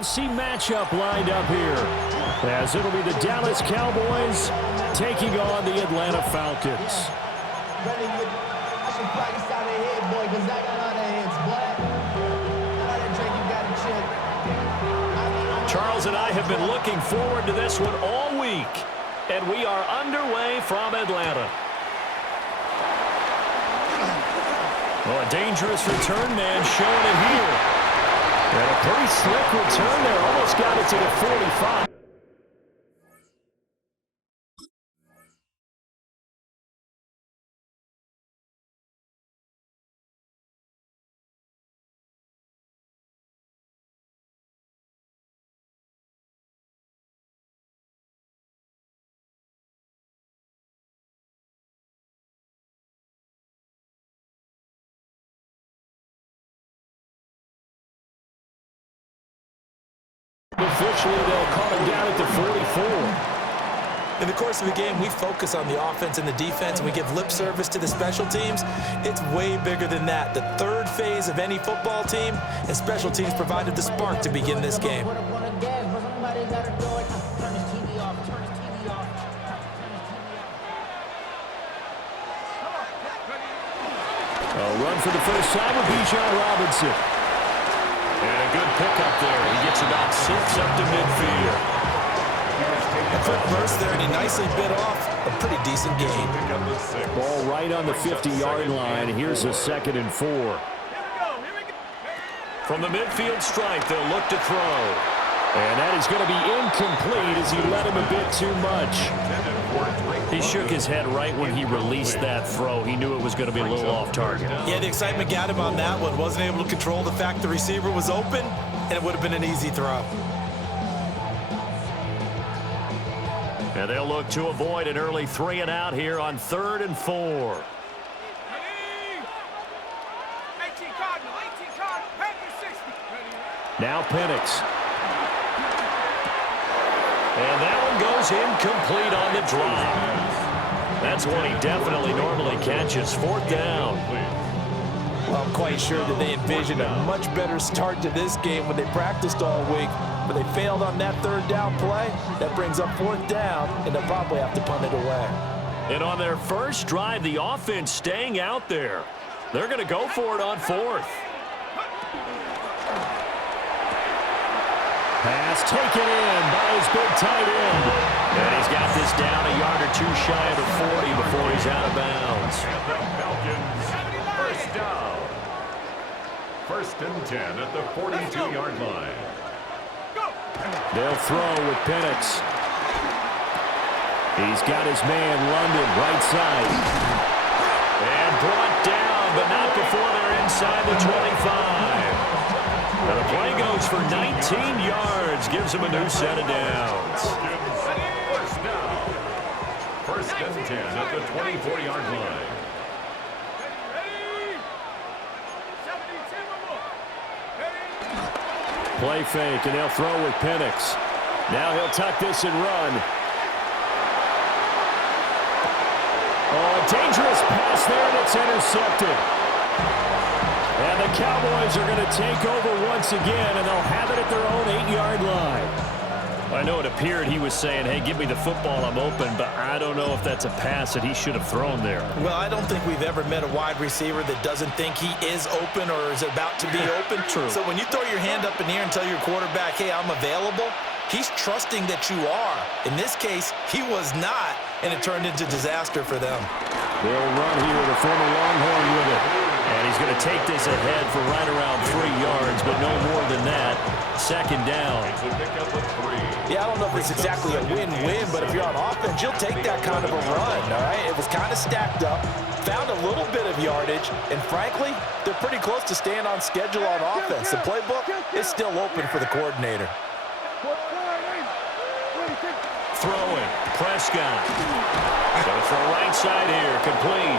See matchup lined up here, as it'll be the Dallas Cowboys taking on the Atlanta Falcons. Charles and I have been looking forward to this one all week, and we are underway from Atlanta. Well, a dangerous return man showing it here. And a pretty slick return there. Almost got it to the 45. Officially, they'll call him down at the 44. In the course of the game, we focus on the offense and the defense, and we give lip service to the special teams. It's way bigger than that. The third phase of any football team, and special teams provided the spark to begin this game. A run for the first time with Bijan Robinson. And a good pickup there. He gets about 6 up to midfield. A quick burst there, and he nicely bit off a pretty decent gain. Ball right on the 50-yard line. Here's a 2nd and 4. From the midfield stripe, they'll look to throw. And that is going to be incomplete as he let him a bit too much. He shook his head right when he released that throw. He knew it was going to be a little off target. Yeah, the excitement got him on that one. Wasn't able to control the fact the receiver was open, and it would have been an easy throw. And they'll look to avoid an early 3 and out here on 3rd and 4. Now Penix. And that one goes incomplete on the drop. That's one he definitely normally catches. 4th down. Well, I'm quite sure that they envisioned a much better start to this game when they practiced all week, but they failed on that 3rd down play. That brings up 4th down, and they'll probably have to punt it away. And on their first drive, the offense staying out there. They're going to go for it on 4th. Pass taken in by his big tight end. And he's got this down a yard or 2 shy of the 40 before he's out of bounds. First down. 1st and 10 at the 42-yard line. They'll throw with Penix. He's got his man London right side. And brought down, but not before they're inside the 25. Now the play goes for 19 yards, gives him a new set of downs. First down. 1st and 10 at the 24-yard line. Play fake, and they'll throw with Penix. Now he'll tuck this and run. Oh, a dangerous pass there, and it's intercepted. And the Cowboys are going to take over once again, and they'll have it at their own 8-yard line. I know it appeared he was saying, hey, give me the football, I'm open, but I don't know if that's a pass that he should have thrown there. Well, I don't think we've ever met a wide receiver that doesn't think he is open or is about to be open. True. So when you throw your hand up in the air and tell your quarterback, hey, I'm available, he's trusting that you are. In this case, he was not, and it turned into disaster for them. They'll run here, the former Longhorn with it. And he's going to take this ahead for right around 3 yards, but no more than that. 2nd down. Yeah, I don't know if it's exactly a win-win, but if you're on offense, you'll take that kind of a run, all right? It was kind of stacked up, found a little bit of yardage, and frankly, they're pretty close to staying on schedule on offense. The playbook is still open for the coordinator. Throwing, Prescott. Going to throw right side here, complete.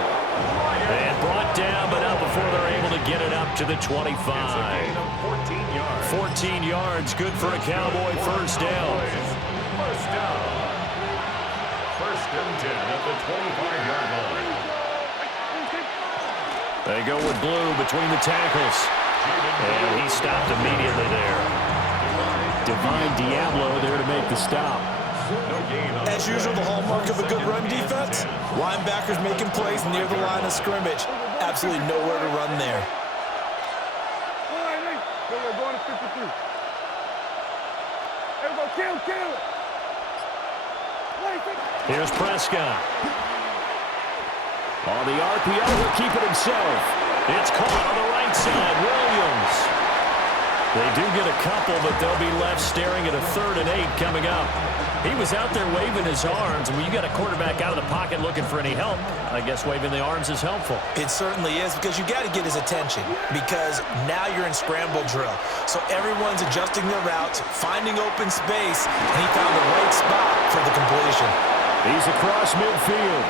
And brought down, but not before they're able to get it up to the 25. 14 yards, good for a Cowboy first down. First down. 1st and 10 at the 25-yard line. They go with Blue between the tackles. And he stopped immediately there. Divine Diablo there to make the stop. As usual, the hallmark of a good run defense, linebackers making plays near the line of scrimmage. Absolutely nowhere to run there. Going to 53. Kill. Here's Prescott. On the RPO, he'll keep it himself. It's caught on the right side. Williams. They do get a couple, but they'll be left staring at a 3rd and 8 coming up. He was out there waving his arms. When you got a quarterback out of the pocket looking for any help, I guess waving the arms is helpful. It certainly is, because you got to get his attention, because now you're in scramble drill. So everyone's adjusting their routes, finding open space, and he found the right spot for the completion. He's across midfield.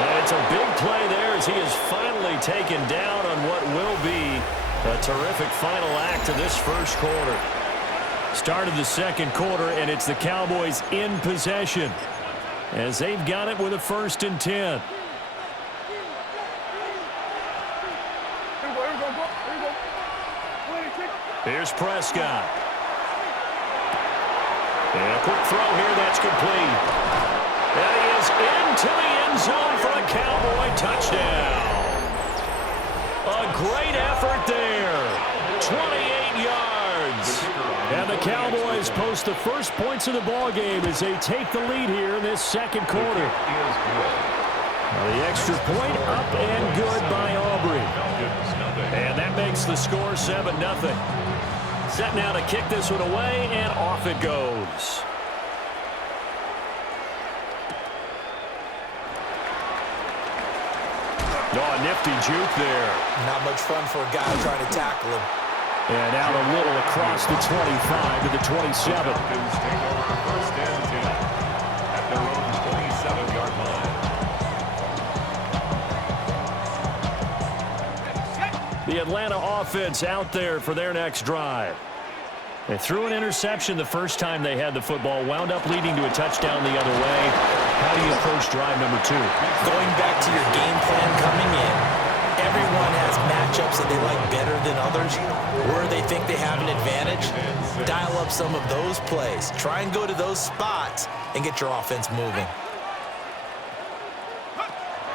And it's a big play there as he is finally taken down on what will be a terrific final act of this first quarter. Started the second quarter, and it's the Cowboys in possession as they've got it with a 1st and 10. Here's Prescott. And a quick throw here, that's complete. And he is into the end zone for a Cowboy touchdown. A great effort there. 28 yards. And the Cowboys post the first points of the ball game as they take the lead here in this second quarter. The extra point up and good by Aubrey. And that makes the score 7-0. Set now to kick this one away, and off it goes. Oh, a nifty juke there. Not much fun for a guy trying to tackle him. And out a little across the 25 to the 27. Falcons take over 1st and 10 at their own 27-yard line. The Atlanta offense out there for their next drive. They threw an interception the first time they had the football, wound up leading to a touchdown the other way. How do you approach drive number 2? Going back to your game plan coming in, everyone has matchups that they like better than others, where they think they have an advantage. Dial up some of those plays. Try and go to those spots and get your offense moving.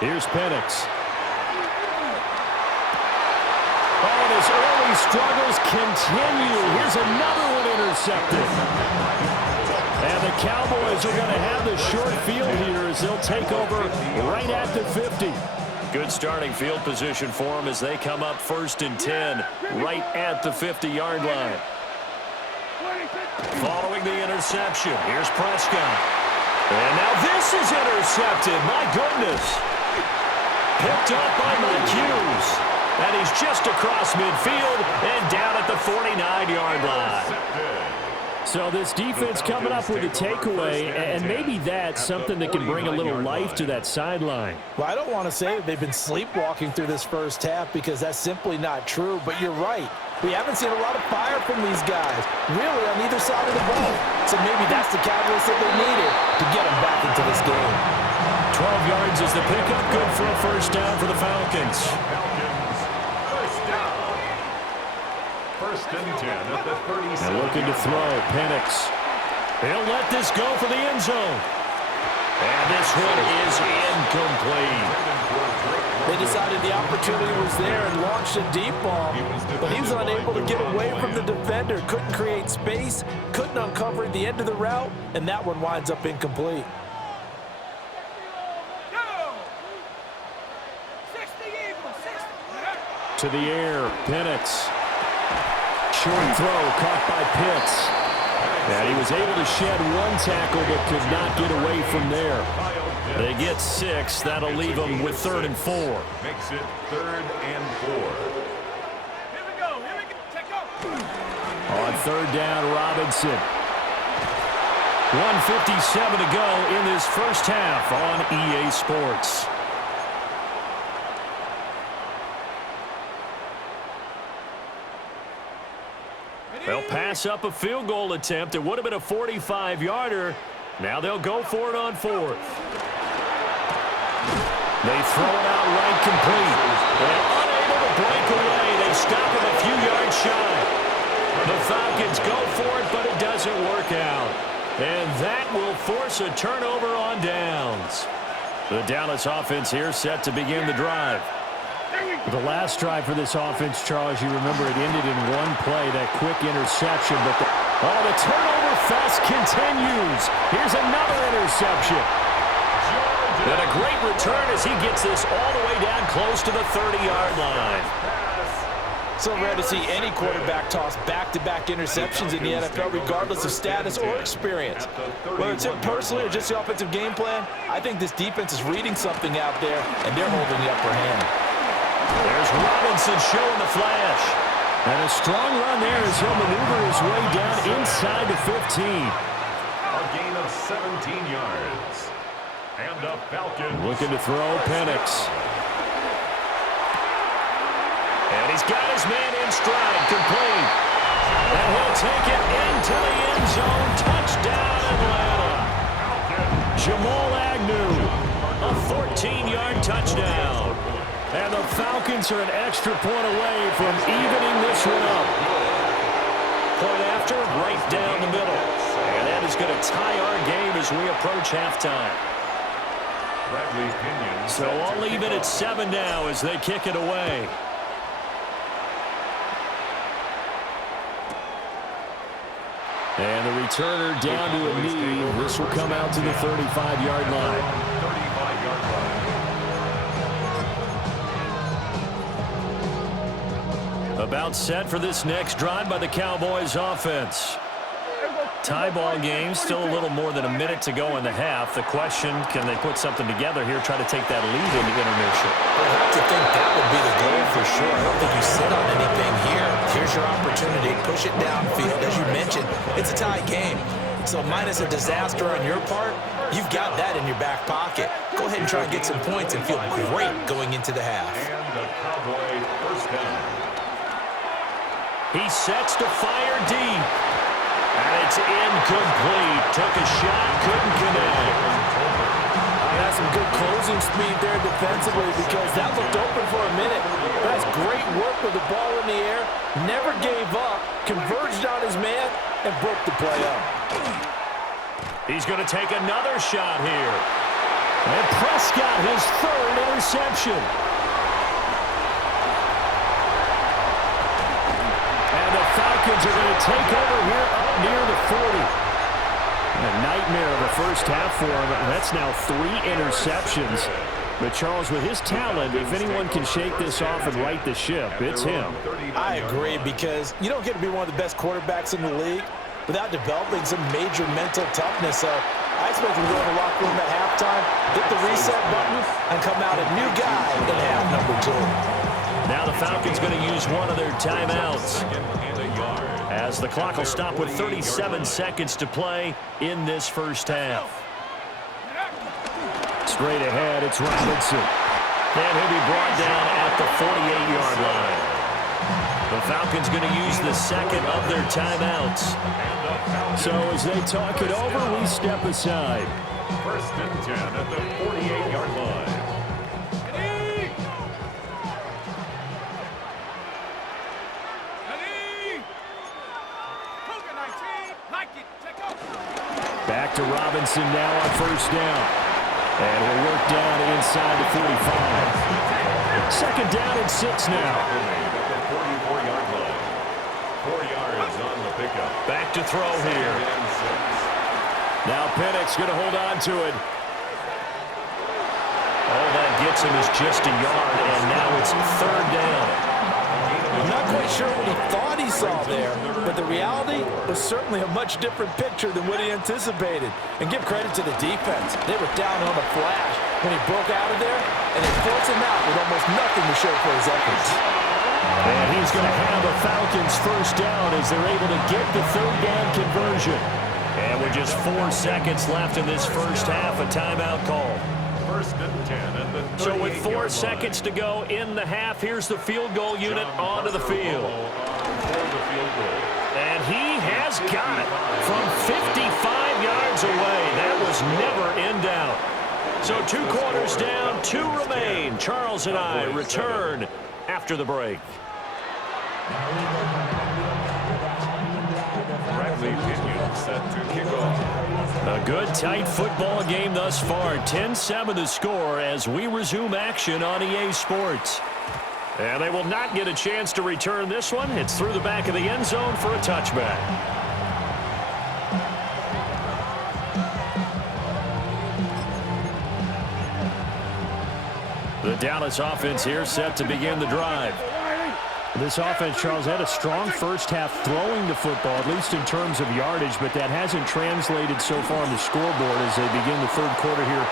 Here's Penix. Oh, and his early struggles continue. Here's another one intercepted. And the Cowboys are going to have the short field here as they'll take over right at the 50. Good starting field position for them as they come up 1st and 10 right at the 50-yard line. Following the interception, here's Prescott. And now this is intercepted. My goodness. Picked up by Mike Hughes. And he's just across midfield and down at the 49-yard line. So this defense coming up with a takeaway, and maybe that's something that can bring a little life to that sideline. Well, I don't want to say that they've been sleepwalking through this first half because that's simply not true, but you're right. We haven't seen a lot of fire from these guys, really, on either side of the ball. So maybe that's the catalyst that they needed to get them back into this game. 12 yards is the pickup, good for a 1st down for the Falcons. First and 10 at the 37. And looking to throw, Penix. He'll let this go for the end zone. And this one is incomplete. They decided the opportunity was there and launched a deep ball, but he was unable to get away from the defender. Couldn't create space, couldn't uncover the end of the route, and that one winds up incomplete. To the air, Penix. Short throw caught by Pitts. And he was able to shed one tackle but could not get away from there. They get 6. That'll leave them with 3rd and 4. Makes it 3rd and 4. Here we go. Check off. On 3rd down, Robinson. 1:57 to go in this first half on EA Sports. They'll pass up a field goal attempt. It would have been a 45-yarder. Now they'll go for it on 4th. They throw it out right complete. And unable to break away. They stop him a few yards shy. The Falcons go for it, mark out. And that will force a turnover on downs. The Dallas offense here set to begin the drive. The last drive for this offense, Charles, you remember it ended in one play, that quick interception. But the turnover fest continues. Here's another interception. And a great return as he gets this all the way down close to the 30-yard line. So rare to see any quarterback toss back-to-back interceptions in the NFL, regardless of status or experience. Whether it's him personally or just the offensive game plan, I think this defense is reading something out there, and they're holding the upper hand. There's Robinson showing the flash. And a strong run there as he'll maneuver his way down inside the 15. A gain of 17 yards. And the Falcons looking to throw Penix. And he's got his man in stride, complete. And he'll take it into the end zone. Touchdown, Atlanta. Jamal Agnew, a 14-yard touchdown. And the Falcons are an extra point away from evening this one up. Point after, right down the middle. And that is going to tie our game as we approach halftime. So I'll leave it at 7 now as they kick it away. And the returner down to a knee. This will come out to the 35-yard line. About set for this next drive by the Cowboys offense. Tie ball game, still a little more than a minute to go in the half. The question, can they put something together here, try to take that lead into intermission? I have to think that would be the goal for sure. I don't think you sit on anything here. Here's your opportunity. Push it downfield. As you mentioned, it's a tie game. So minus a disaster on your part, you've got that in your back pocket. Go ahead and try and get some points and feel great going into the half. And the Cowboys first down. He sets to fire deep. And it's incomplete. Took a shot, couldn't connect. That's some good closing speed there defensively because that looked open for a minute. That's great work with the ball in the air. Never gave up, converged on his man, and broke the play up. He's going to take another shot here. And Prescott, his third interception. Falcons are going to take over here up near the 40. A nightmare of a first half for him. That's now 3 interceptions. But Charles, with his talent, if anyone can shake this off and right the ship, it's him. I agree, because you don't get to be one of the best quarterbacks in the league without developing some major mental toughness. So I expect him to go in the locker room at halftime, hit the reset button, and come out a new guy in half number 2. Now the Falcons going to use one of their timeouts, as the clock will stop with 37 seconds to play in this first half. Straight ahead, it's Robinson. And he'll be brought down at the 48-yard line. The Falcons going to use the second of their timeouts. So as they talk it over, we step aside. First and 10 at the 48-yard line. Back to Robinson now on first down. And we'll work down inside the 45. Second down and 6 now. At the 44-yard line. 4 yards on the pickup. Back to throw here. Now Penix going to hold on to it. All that gets him is just a yard, and now it's third down. I'm not quite sure what he thought he saw there, but the reality was certainly a much different picture than what he anticipated. And give credit to the defense. They were down on a flash when he broke out of there, and they forced him out with almost nothing to show for his efforts. And he's going to have a Falcons first down as they're able to get the third down conversion. And with just 4 seconds left in this first half, a timeout call. First and 10 at the So with 4 seconds to go in the half, here's the field goal unit onto the field. And he has got it from 55 yards away. That was never in doubt. So 2 quarters down, 2 remain. Charles and I return after the break. Bradley Pinion set to kick off. A good, tight football game thus far. 10-7 the score as we resume action on EA Sports. And they will not get a chance to return this one. It's through the back of the end zone for a touchback. The Dallas offense here set to begin the drive. This offense, Charles, had a strong first half throwing the football, at least in terms of yardage, but that hasn't translated so far on the scoreboard as they begin the third quarter here.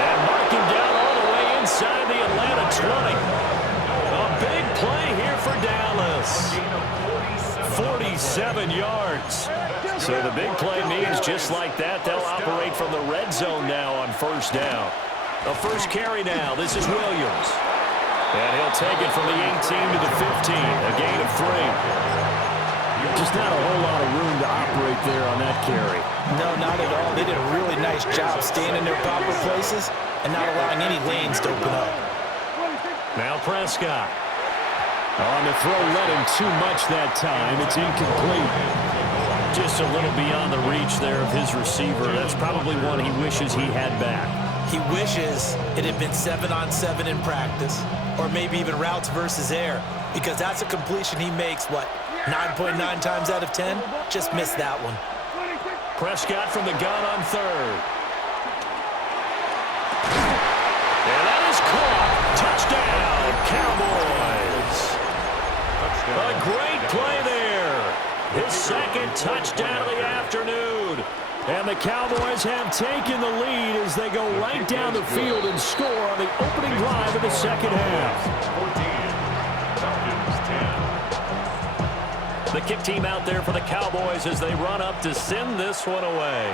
And marking down all the way inside the Atlanta 20. A big play here for Dallas. 47 yards. So the big play means just like that, they'll operate from the red zone now on first down. A first carry now. This is Williams. And he'll take it from the 18 to the 15, a gain of 3. Just not a whole lot of room to operate there on that carry. No, not at all. They did a really nice job staying in their proper places and not allowing any lanes to open up. Now Prescott. On the throw, led him too much that time. It's incomplete. Just a little beyond the reach there of his receiver. That's probably one he wishes he had back. He wishes it had been 7-on-7 in practice, or maybe even routes versus air, because that's a completion he makes, 9.9 times out of 10? Just missed that one. Prescott from the gun on third. And that is caught. Touchdown, Cowboys. A great play there. His second touchdown of the afternoon. And the Cowboys have taken the lead as they go right down the field and score on the opening drive of the second half. 14, Falcons 10. The kick team out there for the Cowboys as they run up to send this one away.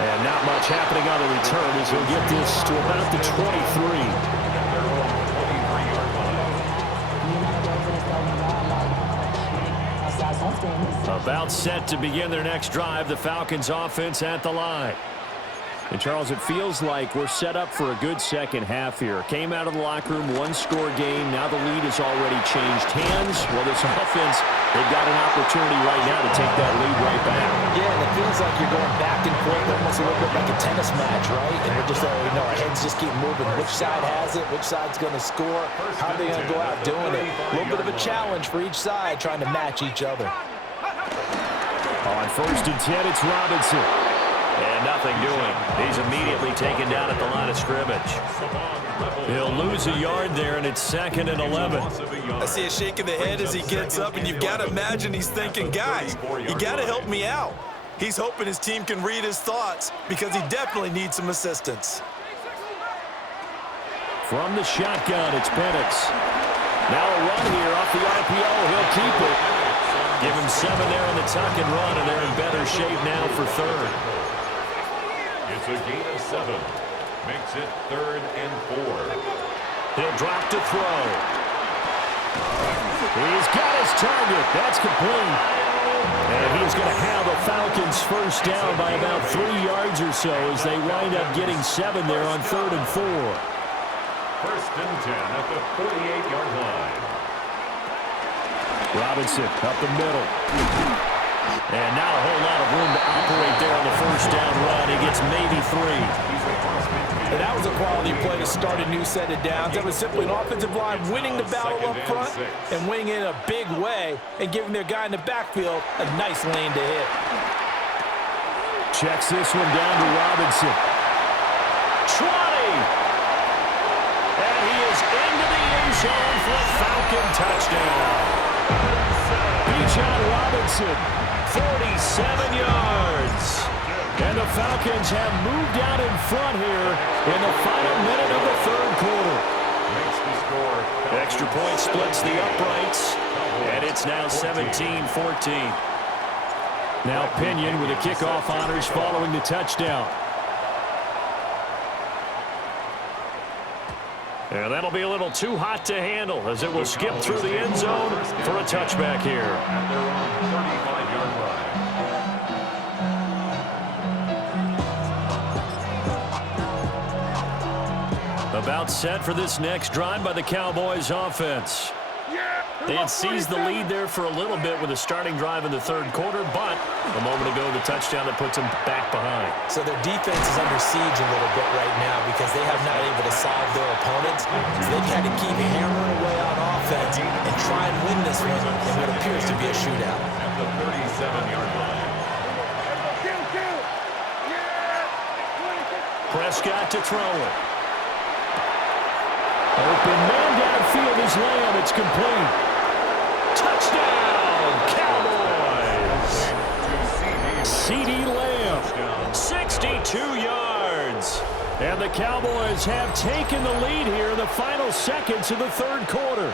And not much happening on the return as he'll get this to about the 23. About set to begin their next drive, the Falcons offense at the line. And, Charles, it feels like we're set up for a good second half here. Came out of the locker room, one-score game. Now the lead has already changed hands. Well, this offense, they've got an opportunity right now to take that lead right back. Yeah, and it feels like you're going back and forth almost a little bit like a tennis match, right? And we're just already know our heads just keep moving. Which side has it? Which side's going to score? How are they going to go out doing it? A little bit of a challenge for each side trying to match each other. On first and 10, it's Robinson. And nothing doing. He's immediately taken down at the line of scrimmage. He'll lose a yard there, and it's 2nd and 11. I see a shake of the head as he gets up, and you've got to imagine he's thinking, guys, you got to help me out. He's hoping his team can read his thoughts because he definitely needs some assistance. From the shotgun, it's Penix. Now a run here off the RPO. He'll keep it. Give him 7 there on the tuck and run, and they're in better shape now for third. It's a gain of 7. Makes it 3rd and 4. He'll drop to throw. He's got his target. That's complete. And he's going to have the Falcons first down by about 3 yards or so as they wind up getting 7 there on 3rd and 4. 1st and 10 at the 48-yard line. Robinson up the middle. And not a whole lot of room to operate there on the first down run. He gets maybe 3. And that was a quality play to start a new set of downs. That was simply an offensive line winning the battle up front and winning in a big way and giving their guy in the backfield a nice lane to hit. Checks this one down to Robinson. 20! And he is into the end zone for a Falcon touchdown. Bijan Robinson, 47 yards. And the Falcons have moved out in front here in the final minute of the third quarter. Makes the score. Extra point splits the uprights, and it's now 17-14. Now Pinion with the kickoff honors following the touchdown. And that'll be a little too hot to handle as it will skip through the end zone for a touchback here. At their own 35-yard line. About set for this next drive by the Cowboys offense. They had seized the lead there for a little bit with a starting drive in the third quarter, but a moment ago the touchdown that puts them back behind. So their defense is under siege a little bit right now because they have not able to solve their opponents. So they've had to keep hammering away on offense and try and win this one in what appears to be a shootout. At the 37-yard line. Prescott to throw it. Open man downfield is Lamb. It's complete. Touchdown, Cowboys. CD Lamb, 62 yards. And the Cowboys have taken the lead here in the final seconds of the third quarter.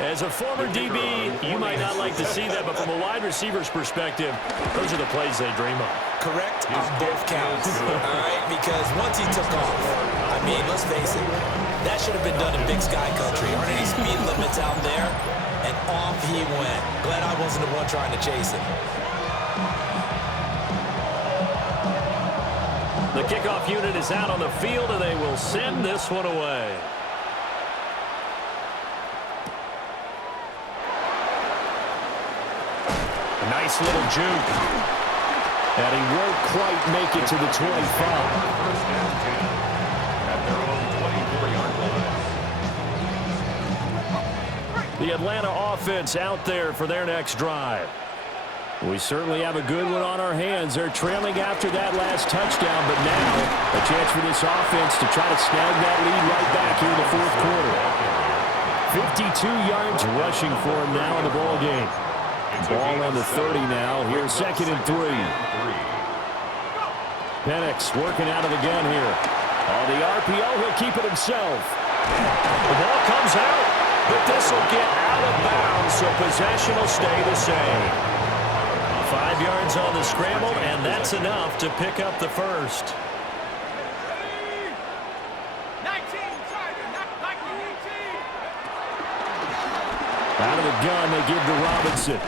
As a former DB, you might not like to see that, but from a wide receiver's perspective, those are the plays they dream of. Correct on both counts, all right? Because once he took off, I mean, let's face it, that should have been done in Big Sky Country. Aren't any speed limits out there? And off he went. Glad I wasn't the one trying to chase him. The kickoff unit is out on the field, and they will send this one away. A nice little juke. And he won't quite make it to the 25. First and 10 at their own 24-yard line. The Atlanta offense out there for their next drive. We certainly have a good one on our hands. They're trailing after that last touchdown, but now a chance for this offense to try to snag that lead right back here in the fourth quarter. 52 yards rushing for him now in the ball game. Ball on the 30 now. Here's 2nd and 3. Penix working out of the gun here. On the RPO, he'll keep it himself. The ball comes out, but this will get out of bounds, so possession will stay the same. 5 yards on the scramble, and that's enough to pick up the first. 19, Out of the gun, they give to Robinson.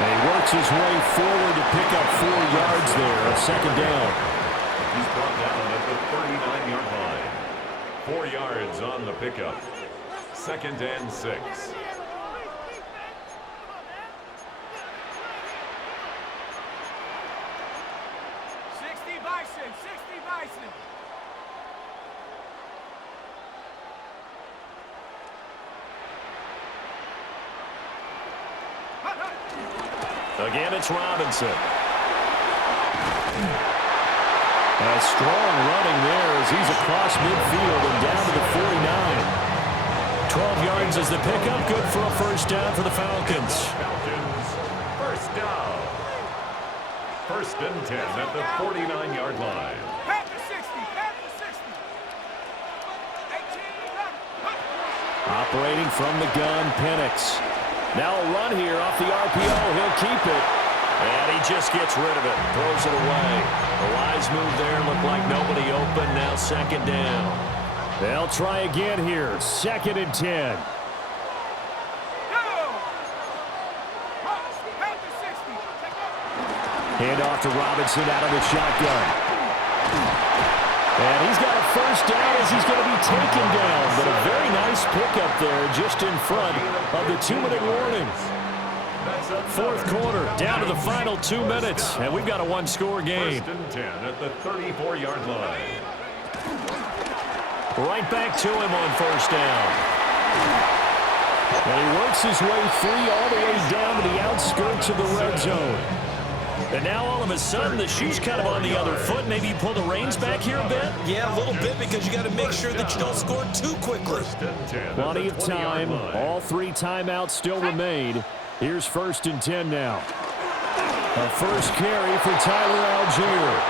And he works his way forward to pick up 4 yards there, a second down. He's brought down at the 39-yard line. 4 yards on the pickup. 2nd and 6. 60 Bison, 60 Bison. Again, it's Robinson. A strong running there as he's across midfield and down to the 49. 12 yards is the pickup. Good for a first down for the Falcons. Falcons, first down. 1st and 10 at the 49-yard line. Panther 60, Panther 60. 18, Operating from the gun, Penix. Now a run here off the RPO. He'll keep it. And he just gets rid of it. Throws it away. A wise move there. Looked like nobody open. Now 2nd down. They'll try again here. 2nd and 10. Hand off to Robinson out of the shotgun. And he's got a first down as he's going to be taken down. But a very nice pickup there just in front of the 2-minute warning. 4th quarter, down to the final 2 minutes. And we've got a one-score game. 1st and 10 at the 34-yard line. Right back to him on first down. And he works his way free all the way down to the outskirts of the red zone. And now all of a sudden the shoe's kind of on the other foot. Maybe you pull the reins back here a bit? Yeah, a little bit because you got to make sure that you don't score too quickly. Plenty of time. All 3 timeouts still remain. Here's 1st and 10 now. A first carry for Tyler Algier.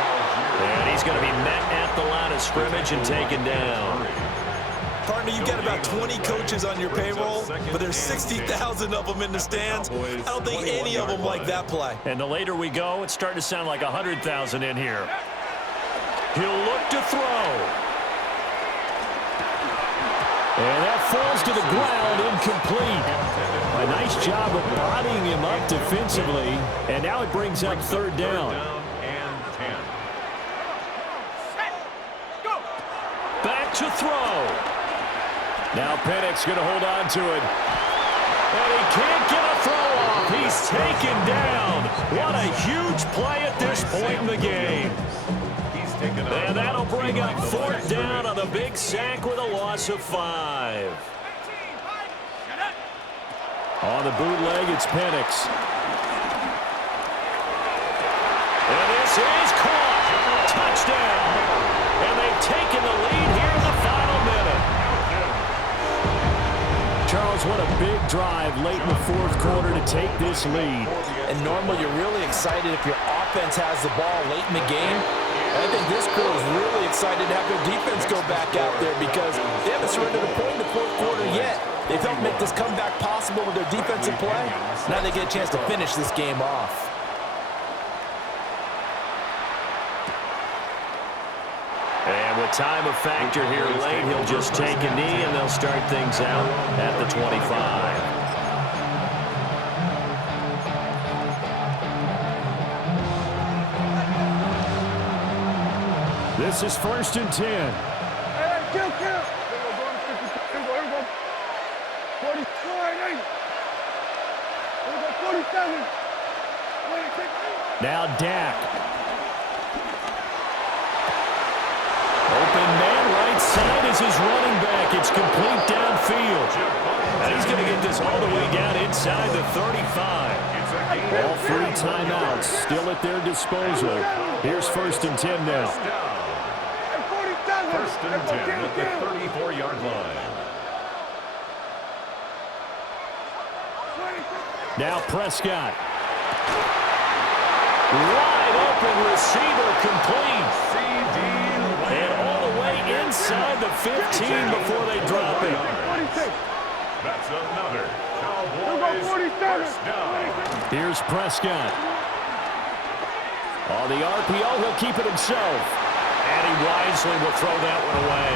And he's going to be met at the line of scrimmage and taken down. Partner, you've got about 20 coaches on your payroll, but there's 60,000 of them in the stands. I don't think any of them like that play. And the later we go, it's starting to sound like 100,000 in here. He'll look to throw. And that falls to the ground, incomplete. A nice job of bodying him up defensively. And now it brings up 3rd down. And 10. Back Now Penix going to hold on to it. And he can't get a throw off. He's taken down. What a huge play at this point in the game. And that'll bring up 4th down on the big sack with a loss of 5. On the bootleg, it's Penix. And this is caught. Touchdown. And they've taken the lead here in the final minute. Charles, what a big drive late in the 4th quarter to take this lead. And normally you're really excited if your offense has the ball late in the game. And I think this crew is really excited to have their defense go back out there because they haven't surrendered a point in the 4th quarter yet. They've helped make this comeback possible with their defensive play. Now they get a chance to finish this game off. And with time a factor here late, he'll just take a knee and they'll start things out at the 25. This is 1st and 10. Hey, kill. Here we go. 47. Now Dak. Open man right side is his running back. It's complete downfield. And he's going to get this all the way down inside the 35. All 3 timeouts still at their disposal. Here's 1st and 10 now. 1st and 10 at the 34-yard line. Now Prescott. Wide open receiver complete. And all the way inside the 15 before they drop it. That's another Cowboys 1st down. Here's Prescott. On the RPO, he'll keep it himself. And he wisely will throw that one away.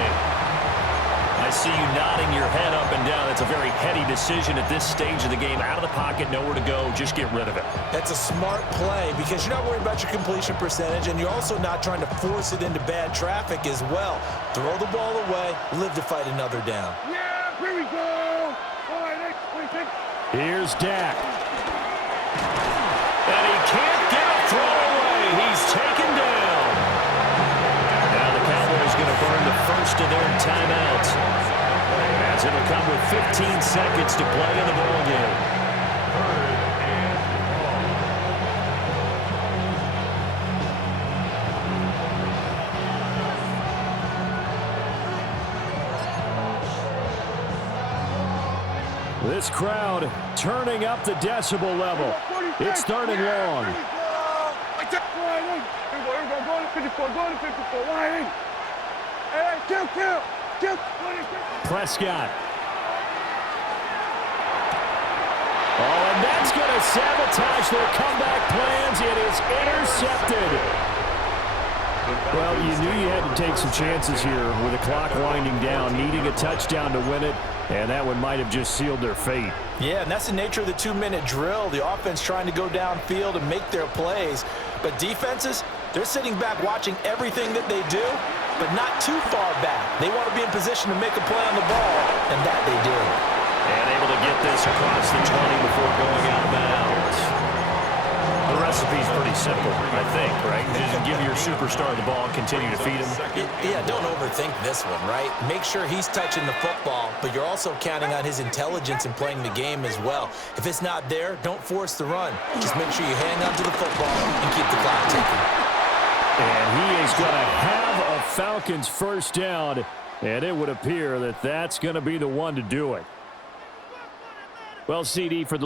I see you nodding your head up and down. It's a very heady decision at this stage of the game. Out of the pocket, nowhere to go. Just get rid of it. That's a smart play because you're not worried about your completion percentage, and you're also not trying to force it into bad traffic as well. Throw the ball away, live to fight another down. Yeah, here we go. All right, next. Here's Dak. And he can't get a throw away. He's taken down. Now the Cowboys going to burn the first of their timeouts, as it'll come with 15 seconds to play in the ball game. This crowd turning up the decibel level. It's 3rd and long. Prescott. Oh, and that's going to sabotage their comeback plans. It is intercepted. Well, you knew you had to take some chances here with the clock winding down, needing a touchdown to win it, and that one might have just sealed their fate. Yeah, and that's the nature of the 2-minute drill. The offense trying to go downfield and make their plays. But defenses, they're sitting back watching everything that they do, but not too far back. They want to be in position to make a play on the ball, and that they do. And able to get this across the 20 before going out of bounds. The recipe's pretty simple, I think, right? Just give your superstar the ball, continue to feed him. Yeah, don't overthink this one, right? Make sure he's touching the football, but you're also counting on his intelligence in playing the game as well. If it's not there, don't force the run. Just make sure you hang on to the football and keep the clock ticking. And he is going to have a Falcons first down, and it would appear that that's going to be the one to do it. Well, CD, for the